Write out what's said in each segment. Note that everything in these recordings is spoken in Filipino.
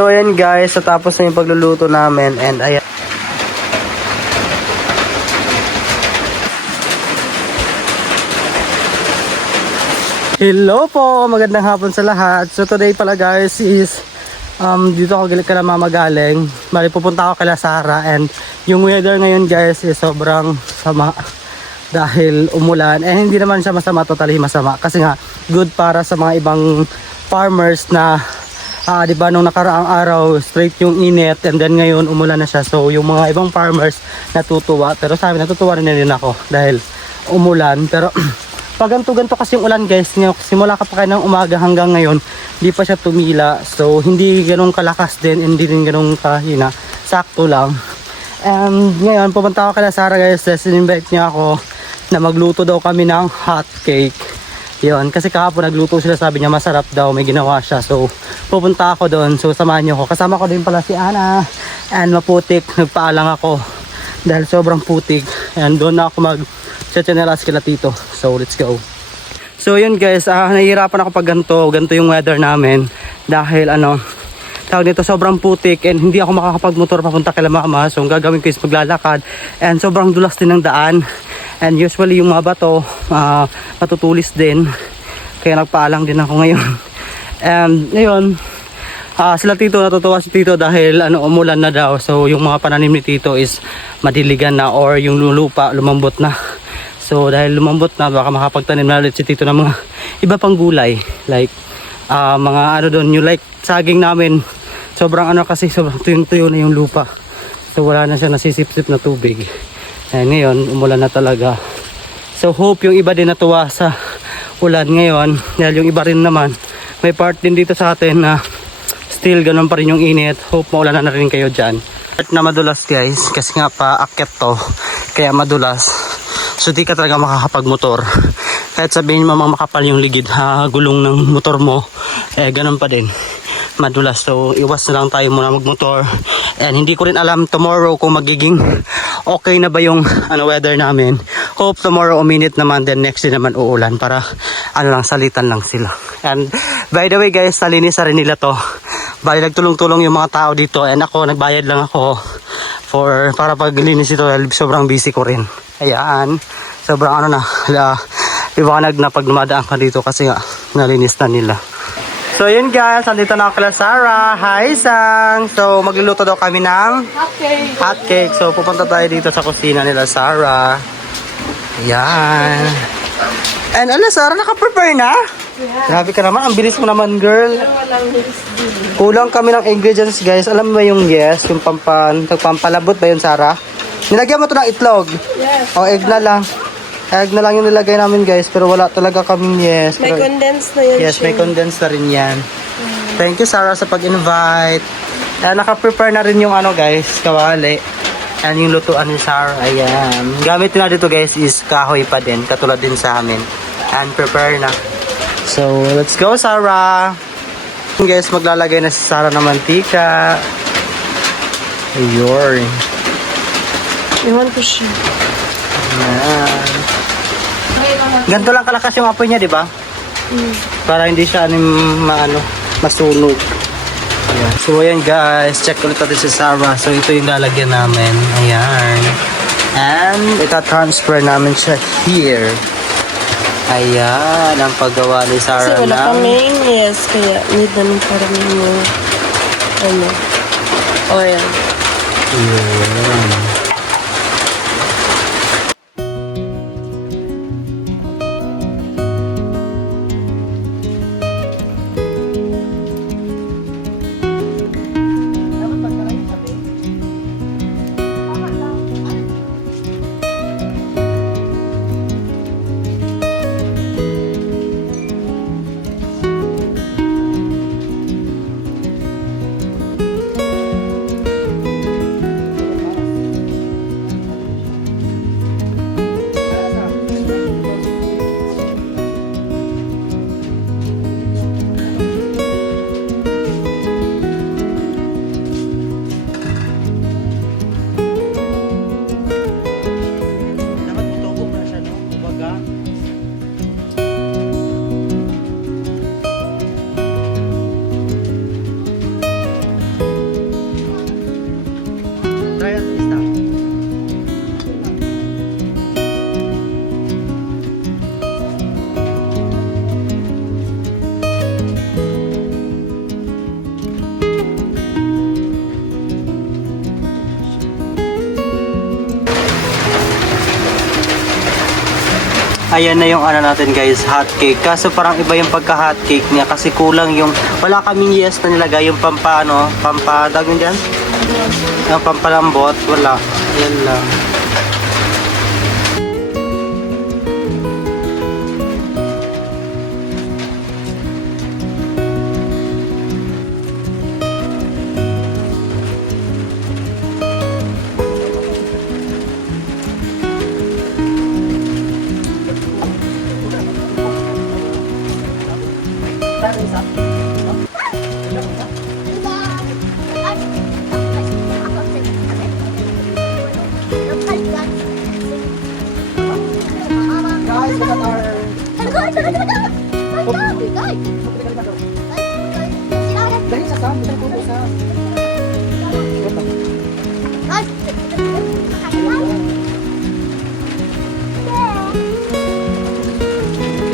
So ayan guys, tapos na yung pagluluto namin and ayan. Hello po, magandang hapon sa lahat. So today pala guys is dito ako galing ka na mamagaling. Bali pupunta ako kay Sara and yung weather ngayon guys is sobrang sama dahil umulan. Eh hindi naman siya masama, totally masama kasi nga good para sa mga ibang farmers na di ba nung nakaraang araw straight yung init and then ngayon umulan na siya. So yung mga ibang farmers natutuwa, pero sa amin natutuwa rin ako dahil umulan. Pero pag ganto kasi yung ulan guys, simula ka pa kayo ng umaga hanggang ngayon, hindi pa siya tumila. So hindi ganun kalakas din, hindi rin ganun kahina. Sakto lang. And ngayon pupunta ako kay Sara guys, in-invite niya ako na magluto daw kami ng hot cake. Yun, kasi kahapon nagluto sila, sabi niya masarap daw, may ginawa siya. So pupunta ako doon, so samahan niyo ako. Kasama ko din pala si Ana and maputik, nagpaalang ako dahil sobrang putik. And doon na ako mag-chanelas kila tito. So let's go. So yun guys, nahihirapan ako pag ganito yung weather namin dahil tawag nito, sobrang putik and hindi ako makakapagmotor papunta kay mama. So ang gagawin ko is maglalakad and sobrang dulas din ng daan. And usually yung mga bato matutulis din, kaya nagpaalang din ako ngayon. And ngayon sila tito, natutuwa si tito dahil umulan na daw. So yung mga pananim ni tito is madiligan na or yung lupa lumambot na. So dahil lumambot na, baka makapagtanim na ulit si tito ng mga iba pang gulay like mga doon, yung like saging namin. Sobrang kasi sobrang tuyong-tuyo na yung lupa. So wala na siya nasisip-sip na tubig. And ngayon umulan na talaga. So hope yung iba din natuwa sa ulan ngayon dahil yung iba rin naman may part din dito sa atin na still ganun pa rin yung init. Hope maulan na rin kayo dyan. Part na madulas guys kasi nga paakyat to kaya madulas. So di ka talaga makakapagmotor. Kahit sabihin mo makapal yung ligid gulong ng motor mo, ganun pa din, madulas. So iwas na lang tayo muna magmotor. And hindi ko rin alam tomorrow kung magiging okay na ba yung weather namin. Hope tomorrow uminit naman, then next day naman uulan para lang salitan lang sila. And by the way guys, nalinis na rin nila to. Bali nagtulong-tulong yung mga tao dito and ako nagbayad lang ako para paglinis ito dahil sobrang busy ko rin. Ayan, sobrang liwanag na pag dumadaan ka dito kasi nga nalinis na nila. So yun guys, nandito na ako kay Sara. Hi Sang! So magluluto daw kami ng hot cake. So pupunta tayo dito sa kusina nila Sara. Ayan. And Sara, naka-prepare na? Yeah. Grabe ka naman, ang bilis mo naman girl. Kulang kami ng ingredients guys. Alam mo ba yung yung pampalabot ba yun Sara? Nilagyan mo to ng itlog? Yes. O egg na lang. Egg na lang yung nilagay namin guys, pero wala talaga kaming yes. May condensed na yun. Yes, may condensed na rin yan. Thank you Sarah sa pag-invite. Naka-prepare na rin yung guys, kawali. And yung lutuan ni Sarah, ayan. Gamit na dito guys is kahoy pa din, katulad din sa amin. And prepare na. So, let's go Sarah. Guys, maglalagay na si Sarah ng mantika. Ayun. Iwan ko siya. Ayan. Ganito lang kalakas yung apoy niya, di ba? Para hindi siya masunog. Ayan. So ayan guys, check ulit natin si Sarah. So ito yung lalagyan namin. Ayan. And ita-transfer namin siya here. Ayan, ang paggawa ni Sarah. Kasi wala kaming yes, kaya need namin parang yung oil. Ayan. Ayan na yung ano natin guys, hot cake. Kaso parang iba yung pagka hot cake niya kasi kulang yung, wala kaming yes na nilagay yung pampadagong dyan? Yung pampalambot, wala. Yan lang.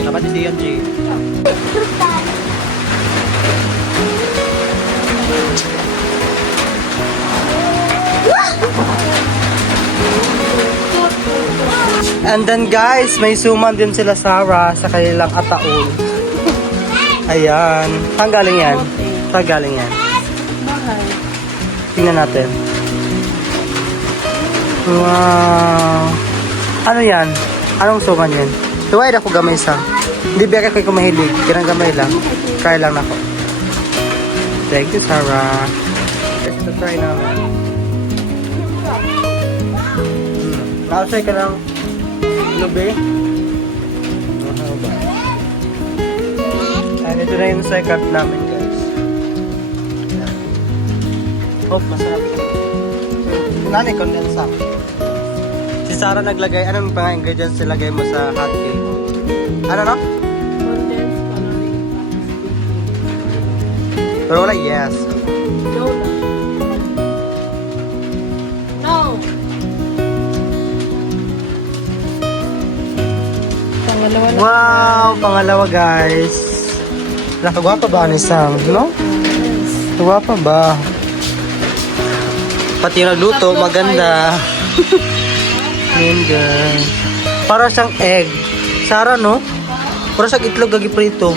Dapat si Yon G. And then guys, may suman din sila Sarah sa kanilang ataol. Ayan. Saan galing yan? Saan galing yan? Tingnan natin. Wow. Ano yan? Anong suman yan? Tuway ako gamay sa. Hindi ba kayo kumahilig? Kirang gamay lang. Try lang ako. Thank you, Sarah. Let's try namin. Nakasay ka ng lubi. And ito na yung second namin, guys. Hope masarap siya. Nanay kondensa. Si Sarah naglagay, anong mga ingredients nilagay mo sa hot cake? Ano no? Condensed coloring. Pero wala yes. No. Pangalawa na. Wow! Pangalawa, guys. Nakagwapa ba ni Sam? No? Nakagwapa ba? Pati yung nagluto, maganda. Yun, guys. Para siyang egg. Sarah, no? Para siyang itlog gagiprito.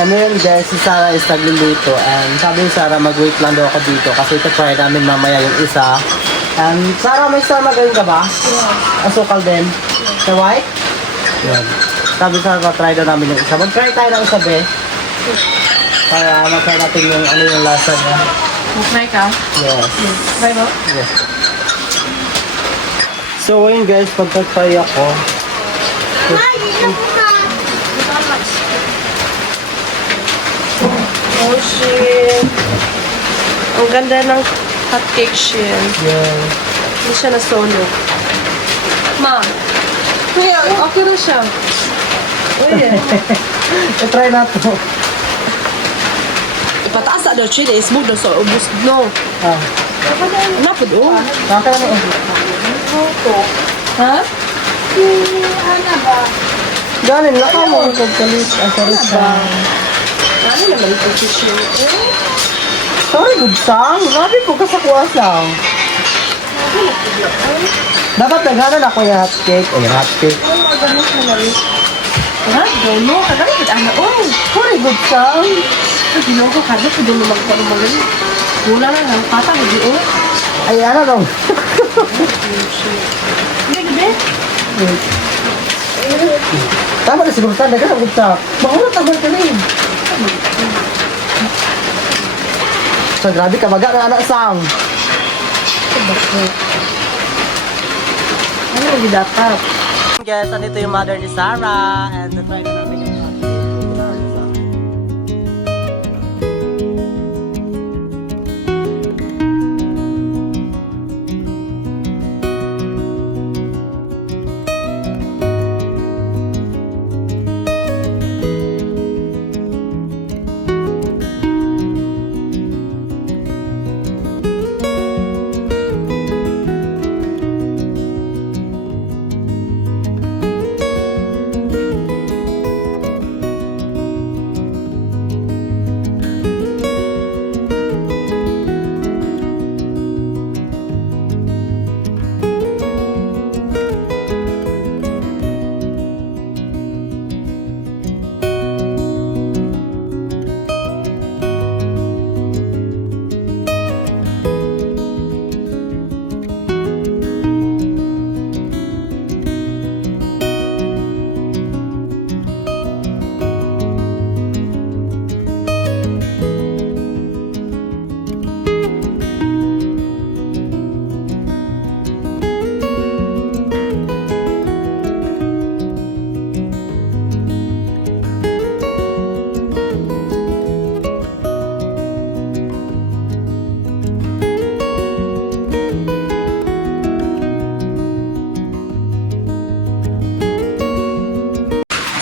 Ano yun, guys? Si Sarah is nagluluto. And sabi ni Sarah, mag-wait lang daw ako dito. Kasi ito try namin mamaya yung isa. And Sarah, may sama gawin ka ba? Yeah. Asukal din. Sa white? Yan. Sabi sa try daw namin yung isa. Mag-try tayo ng isa, be. Para mag-try natin yung ano yung lasa niya. Mag-try ka? Yes. Try mo? Yes. So, ayun guys, pagka-try ako. Oh, shit. Ang ganda ng hot cake shell. Yeah. Hindi siya na solo. Ma. Kuya, okay na siya. Uy, I-try na to. ipataas na daw chili. Smooth daw sa ubus. No. Ah. Ano po doon? Nakaka na Ha? Ano ba? Galing, laka mo. Pagkalit. Sorry, Sam. Ano naman ito tissue? Sorry, good Sam. Grabe ko kasakuha, Sam. Dapat naghanan ako yung hot cake. O yung hot cake. Ha? Don't know. Kagaya kita na. Oh. Sorry, good Sam. Ginogo ka na. Kung doon magkaroon mo lang. Wala na lang. Patang. Hindi oh. Ay, ano daw? Hindi, gabi. Tama na siguro saan. Naghanan good Sam. Mahulat naman ka rin. So, grabe ka. Maga na anak, Sam. Ano yung dapat? Guys, andito yung mother ni Sarah. And try na namin yung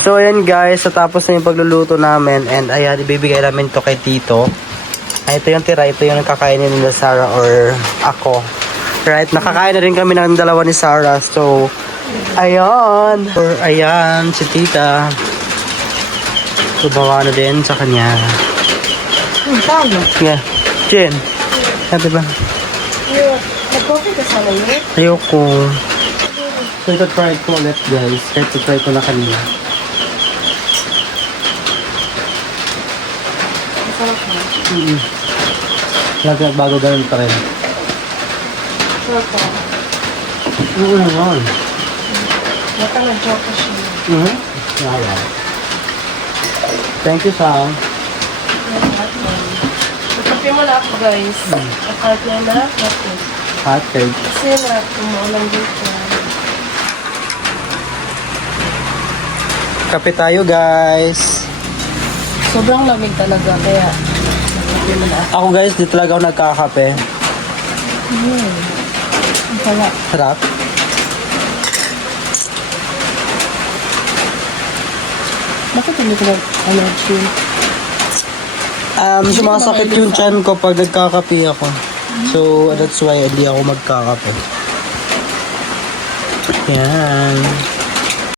So ayan guys, natapos na yung pagluluto namin and ayan, ibibigay namin to kay Tito. Ay, ito yung tira, ito yung nakakainin nila Sarah or ako. Right, nakakain na rin kami ng dalawa ni Sarah. So, ayan. Or ayan, si Tita. So, bawa na din sa kanya. Tama. Yeah. Jen. Sabi ba? Nag-coffee ka sana yun? Ayoko. So, ito try ko ulit guys. Kahit try ko na kanina. Masarap na. Lagi bago ganun pa rin. Sarap pa. Naman. Baka nag-joke ka siya. Yeah. Thank you, Sam. Kape mo na ako guys. Akart na na kape. Hot cake. Kasi na umuulan dito. Kape tayo, guys. Sobrang lamig talaga kaya kape mo na ako. Ako, guys, di talaga ako nagkakape. Ang pala. Sarap. Bakit hindi ko nag-allergy? Sumasakit yung chan ko pag nagkakape ako. So, that's why hindi ako magkakape. Yan.